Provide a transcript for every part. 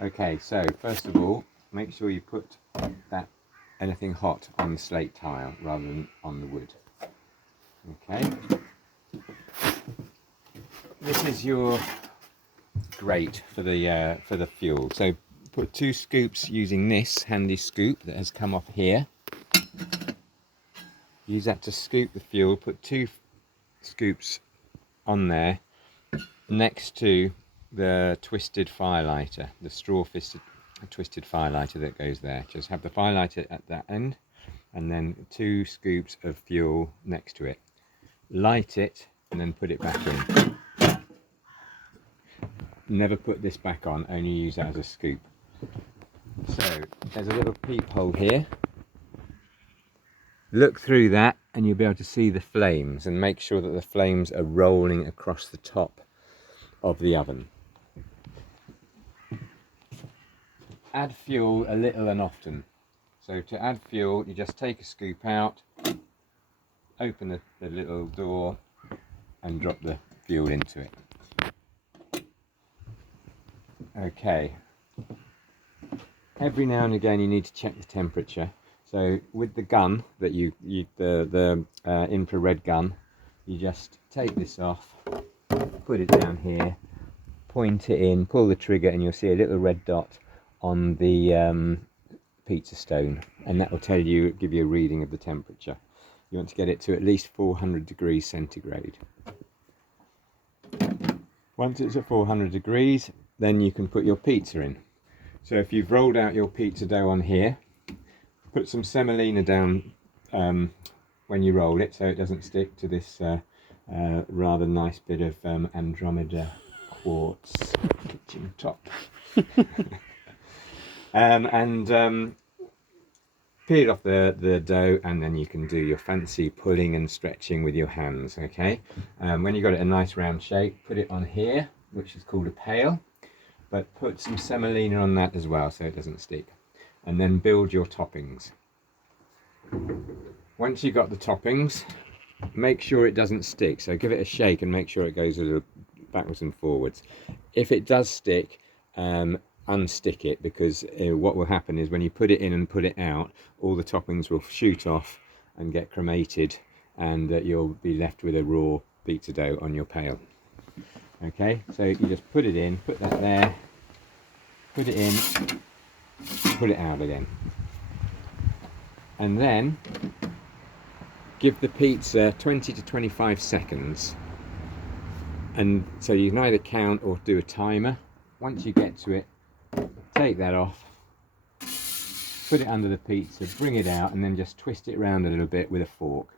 Okay, so first of all, make sure you put anything hot on the slate tile rather than on the wood. Okay. This is your grate for the fuel. So put 2 scoops using this handy scoop that has come off here. Use that to scoop the fuel. Put 2 scoops on there next to the twisted firelighter, the straw twisted firelighter that goes there. Just have the firelighter at that end and then 2 scoops of fuel next to it. Light it and then put it back in. Never put this back on, only use that as a scoop. So there's a little peephole here. Look through that and you'll be able to see the flames, and make sure that the flames are rolling across the top of the oven. Add fuel a little and often. So to add fuel, you just take a scoop out, open the little door and drop the fuel into it. Okay. Every now and again you need to check the temperature. So with the gun that the infrared gun, you just take this off, put it down here, point it in, pull the trigger, and you'll see a little red dot on the pizza stone, and that will give you a reading of the temperature. You want to get it to at least 400 degrees centigrade. Once it's at 400 degrees, then you can put your pizza in. So if you've rolled out your pizza dough on here, put some semolina down when you roll it so it doesn't stick to this rather nice bit of Andromeda quartz kitchen top. Peel it off the dough, and then you can do your fancy pulling and stretching with your hands. Okay, when you've got it a nice round shape, put it on here, which is called a pail, but put some semolina on that as well so it doesn't stick, and then build your toppings. Once you've got the toppings, make sure it doesn't stick, so give it a shake and make sure it goes a little backwards and forwards. If it does stick, unstick it, because what will happen is when you put it in and put it out, all the toppings will shoot off and get cremated, and you'll be left with a raw pizza dough on your pail. Okay, so you just put it in, put that there, put it in, put it out again, and then give the pizza 20 to 25 seconds, and so you can either count or do a timer. Once you get to it, take that off, put it under the pizza, bring it out, and then just twist it around a little bit with a fork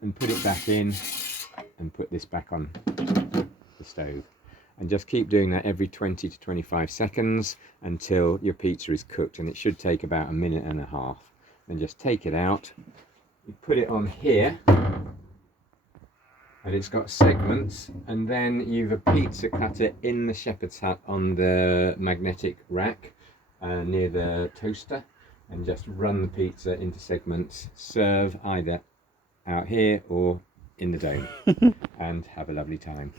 and put it back in, and put this back on the stove, and just keep doing that every 20 to 25 seconds until your pizza is cooked, and it should take about 1.5 minutes. Then just take it out, you put it on here, and it's got segments, and then you've a pizza cutter in the shepherd's hut on the magnetic rack near the toaster, and just run the pizza into segments. Serve either out here or in the dome and have a lovely time.